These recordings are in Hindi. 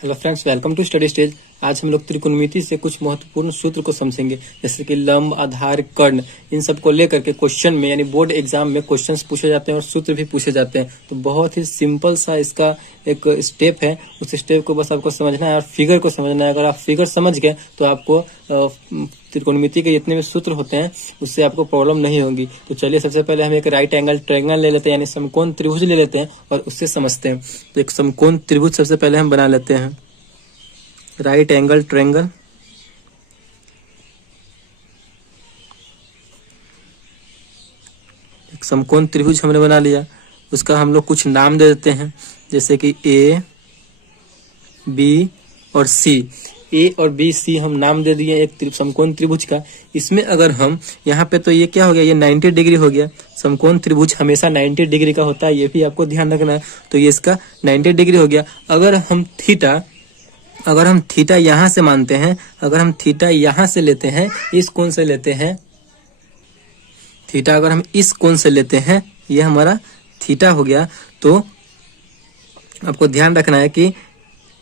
Hello friends, welcome to study stage. आज हम लोग त्रिकोणमिति से कुछ महत्वपूर्ण सूत्र को समझेंगे, जैसे कि लंब, आधार, कर्ण। इन सब को लेकर के क्वेश्चन में यानी बोर्ड एग्जाम में क्वेश्चंस पूछे जाते हैं और सूत्र भी पूछे जाते हैं। तो बहुत ही सिंपल सा इसका एक स्टेप है, उस स्टेप को बस आपको समझना है और फिगर को समझना है। अगर आप फिगर समझ गए तो आपको त्रिकोणमिति के जितने भी सूत्र होते हैं उससे आपको प्रॉब्लम नहीं होगी। तो चलिए सबसे पहले हम एक राइट एंगल ट्रायंगल ले लेते हैं, यानी समकोण त्रिभुज ले लेते हैं और उससे समझते हैं। तो एक समकोण त्रिभुज सबसे पहले हम बना लेते हैं, राइट एंगल ट्रायंगल। एक समकोण त्रिभुज हमने बना लिया, उसका हम लोग कुछ नाम दे देते हैं, जैसे कि ए, बी और सी। ए और बी, सी हम नाम दे दिए एक समकोण त्रिभुज का। इसमें अगर हम यहाँ पे, तो ये क्या हो गया, ये 90 डिग्री हो गया। समकोण त्रिभुज हमेशा 90 डिग्री का होता है, ये भी आपको ध्यान रखना है। तो ये इसका 90 डिग्री हो गया। अगर हम थीटा यहाँ से मानते हैं, अगर हम थीटा यहाँ से लेते हैं, इस कोण से लेते हैं, थीटा अगर हम इस कोण से लेते हैं, ये हमारा थीटा हो गया। तो आपको ध्यान रखना है कि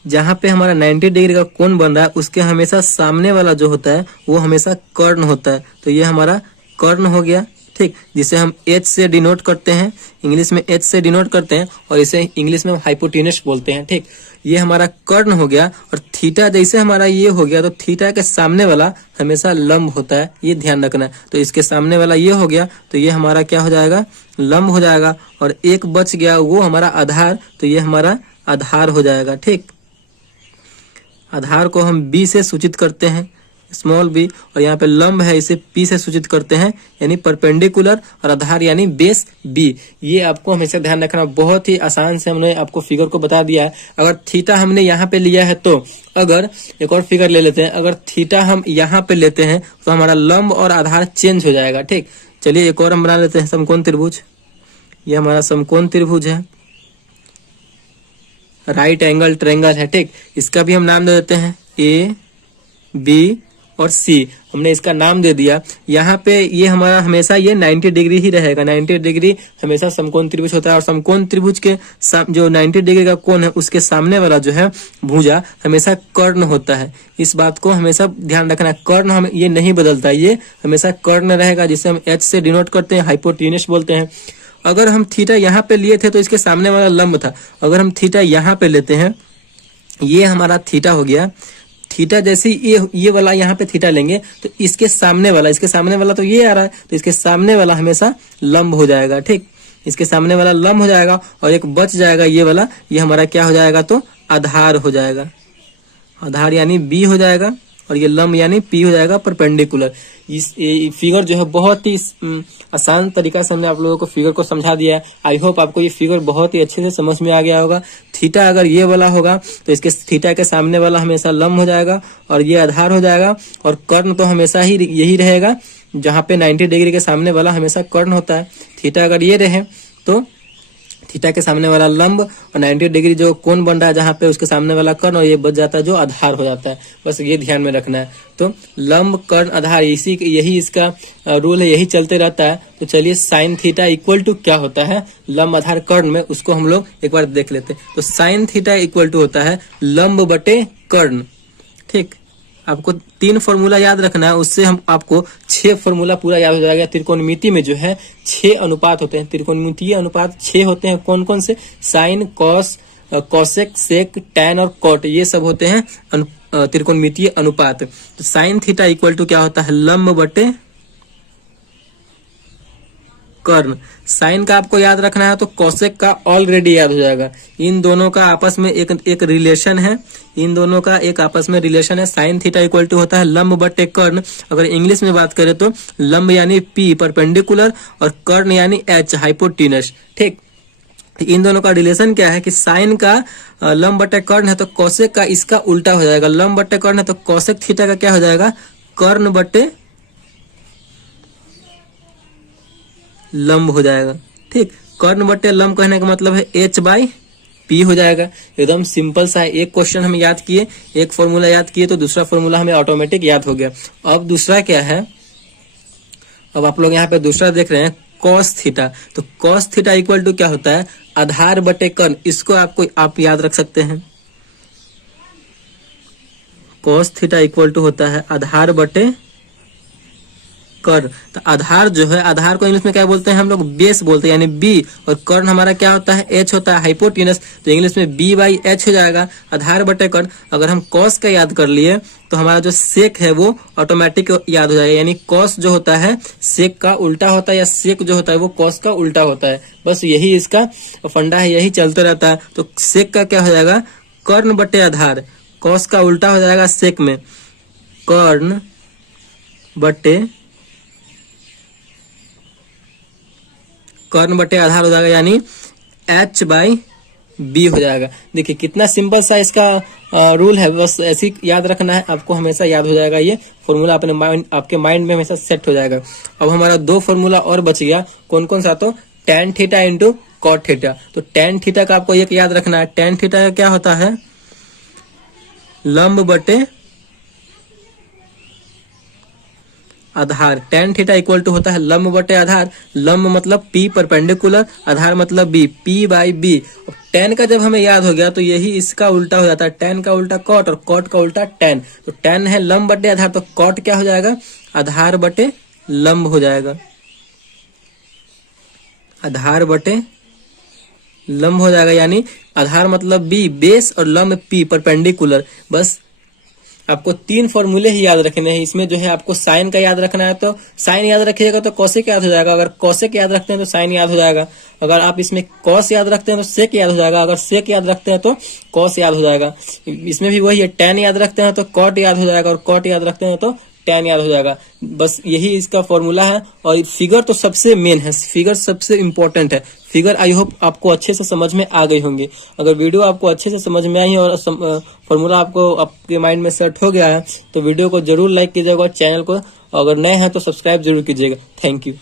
जहाँ पे हमारा 90 डिग्री का कोण बन रहा है, उसके हमेशा सामने वाला जो होता है वो हमेशा कर्ण होता है। तो ये हमारा कर्ण हो गया, ठीक, जिसे हम H से डिनोट करते हैं, इंग्लिश में H से डिनोट करते हैं और इसे इंग्लिश में हाइपोटेनस बोलते हैं, ठीक। ये हमारा कर्ण हो गया। और थीटा जैसे हमारा ये हो गया, तो थीटा के सामने वाला हमेशा लंब होता है, ये ध्यान रखना है। तो इसके सामने वाला ये हो गया, तो ये हमारा क्या हो जाएगा, लंब हो जाएगा। और एक बच गया, वो हमारा आधार, तो ये हमारा आधार हो जाएगा, ठीक। आधार को हम बी से सूचित करते हैं, स्मॉल बी, और यहाँ पे लंब है, इसे पी से सूचित करते हैं, यानी परपेंडिकुलर, और आधार यानी बेस बी। ये आपको हमेशा ध्यान रखना। बहुत ही आसान से हमने आपको फिगर को बता दिया है। अगर थीटा हमने यहाँ पे लिया है, तो अगर एक और फिगर ले लेते हैं, अगर थीटा हम यहाँ पे लेते हैं तो हमारा लंब और आधार चेंज हो जाएगा, ठीक। चलिए एक और हम बना लेते हैं समकोण त्रिभुज। ये हमारा समकोण त्रिभुज है, राइट एंगल ट्रायंगल है, ठीक। इसका भी हम नाम दे देते हैं ए, बी और सी। हमने इसका नाम दे दिया। यहाँ पे ये हमारा हमेशा ये 90 डिग्री ही रहेगा। 90 डिग्री हमेशा समकोण त्रिभुज होता है। और समकोण त्रिभुज के जो 90 डिग्री का कोण है, उसके सामने वाला जो है भुजा हमेशा कर्ण होता है। इस बात को हमेशा ध्यान रखना। कर्ण हम ये नहीं बदलता, ये हमेशा कर्ण रहेगा, जिसे हम H से डिनोट करते हैं, हाइपोटेनस बोलते हैं। अगर हम थीटा यहाँ पे लिए थे तो इसके सामने वाला लंब था। अगर हम थीटा यहाँ पे लेते हैं, ये हमारा थीटा हो गया। थीटा जैसे ये वाला यहाँ पे थीटा लेंगे, तो इसके सामने वाला तो ये आ रहा है, तो इसके सामने वाला हमेशा लंब हो जाएगा, ठीक। इसके सामने वाला लंब हो जाएगा और एक बच जाएगा ये वाला, ये हमारा क्या हो जाएगा, तो आधार हो जाएगा। आधार यानी बी हो जाएगा और ये लंब यानी पी हो जाएगा, परपेंडिकुलर। इस फिगर जो है बहुत ही आसान तरीका से हमने आप लोगों को फिगर को समझा दिया है। आई होप आपको ये फिगर बहुत ही अच्छे से समझ में आ गया होगा। थीटा अगर ये वाला होगा तो इसके थीटा के सामने वाला हमेशा लंब हो जाएगा और ये आधार हो जाएगा। और कर्ण तो हमेशा ही यही रहेगा, जहाँ पे 90 डिग्री के सामने वाला हमेशा कर्ण होता है। थीटा अगर ये रहे तो थीटा के सामने वाला लंब और 90 डिग्री जो कोण बन रहा है जहाँ पे, उसके सामने वाला कर्ण, और ये बच जाता है जो आधार हो जाता है। बस ये ध्यान में रखना है। तो लंब, कर्ण, आधार, यही इसका रूल है, यही चलते रहता है। तो चलिए साइन थीटा इक्वल टू क्या होता है लंब, आधार, कर्ण में, उसको हम लोग एक बार देख लेते हैं। तो साइन थीटा इक्वल टू होता है लंब बटे कर्ण, ठीक। आपको 3 फॉर्मूला याद रखना है, उससे हम आपको 6 फॉर्मूला पूरा याद हो जाएगा। त्रिकोणमिति में जो है 6 अनुपात होते हैं, त्रिकोणमितीय अनुपात 6 होते हैं। कौन कौन से? साइन, कॉस, कोसेक, सेक, टैन और कॉट, ये सब होते हैं त्रिकोणमितीय अनुपात। तो साइन थीटा इक्वल टू क्या होता है, लंब बटे कर्ण। साइन का आपको याद रखना है तो कोसेक का ऑलरेडी याद हो जाएगा। इन दोनों का आपस में एक रिलेशन है, इन दोनों का एक आपस में रिलेशन है। साइन थीटा इक्वल टू होता है लंब बटे कर्ण। अगर इंग्लिश में बात करें तो लंब यानी पी, परपेंडिकुलर, और कर्ण यानी एच, हाइपोटेनस, ठीक। इन दोनों का रिलेशन क्या है कि साइन का लंब बटे कर्ण है तो कोसेक का इसका उल्टा हो जाएगा। लंब बटे कर्ण है तो कोसेक थीटा का क्या हो जाएगा, कर्ण बटे लंब हो जाएगा, ठीक। कर्ण बटे लंब कहने का मतलब है H बाई P हो जाएगा। एकदम सिंपल सा है। एक क्वेश्चन हम याद किए, एक फॉर्मूला याद किए, तो दूसरा फॉर्मूला हमें ऑटोमेटिक याद हो गया। अब दूसरा क्या है, अब आप लोग यहाँ पे दूसरा देख रहे हैं कॉस थीटा। तो कॉस थीटा इक्वल टू क्या होता है, आधार बटे कर्ण। इसको आप याद रख सकते हैं। cos थीटा इक्वल टू होता है आधार बटे कर्ण। तो आधार जो है, आधार को इंग्लिश में क्या बोलते हैं हम लोग, बेस बोलते हैं, यानी बी, और कर्ण हमारा क्या होता है, एच होता है, हाइपोटेनस। तो इंग्लिश में बी बाई एच हो जाएगा, आधार बटे कर्ण। अगर हम कॉस का याद कर लिए तो हमारा जो सेक है वो ऑटोमेटिक याद हो जाएगा, यानी कॉस जो होता है सेक का उल्टा होता है, या सेक जो होता है वो कॉस का उल्टा होता है। बस यही इसका फंडा है, यही चलता रहता है। तो सेक का क्या हो जाएगा, कर्ण बटे आधार, कॉस का उल्टा हो जाएगा सेक में, कर्ण बटे आधार हो जाएगा, यानी h बाई बी हो जाएगा। देखिए कितना सिंपल सा इसका रूल है, बस ऐसे ही याद रखना है, आपको हमेशा याद हो जाएगा। ये फॉर्मूला आपके माइंड में हमेशा सेट हो जाएगा। अब हमारा 2 फॉर्मूला और बच गया, कौन कौन सा, तो tan theta into cot theta. तो tan थीटा का आपको एक याद रखना है, tan थीटा का क्या होता है, लंब बटे आधार। tan थीटा इक्वल टू होता है लंब बटे आधार, लंब मतलब P परपेंडिकुलर, आधार मतलब B, P by B. tan का जब हमें याद हो गया तो यही इसका उल्टा हो जाता है, tan का उल्टा कॉट और कॉट का उल्टा tan। तो tan है लंब बटे आधार, तो कॉट क्या हो जाएगा, आधार बटे लंब हो जाएगा, आधार बटे लंब हो जाएगा, यानी आधार मतलब B बेस और लंब P परपेंडिकुलर। बस आपको 3 फॉर्मूले ही याद रखने हैं। इसमें जो है आपको साइन का याद रखना है, तो साइन याद रखिएगा तो कॉसेक याद हो जाएगा, अगर कॉसेक याद रखते हैं तो साइन याद हो जाएगा, अगर आप इसमें कॉस याद रखते हैं तो सेक याद हो जाएगा, अगर सेक याद रखते हैं तो कॉस याद हो जाएगा। इसमें भी वही है, tan याद रखते हैं तो कॉट याद हो जाएगा, और कॉट याद रखते हैं तो tan याद हो जाएगा। बस यही इसका फॉर्मूला है। और फिगर तो सबसे मेन है, फिगर सबसे इंपॉर्टेंट है। फिगर आई होप आपको अच्छे से समझ में आ गई होंगी। अगर वीडियो आपको अच्छे से समझ में आई और फॉर्मूला आपको आपके माइंड में सेट हो गया है तो वीडियो को जरूर लाइक कीजिएगा और चैनल को अगर नए हैं तो सब्सक्राइब जरूर कीजिएगा। Thank you.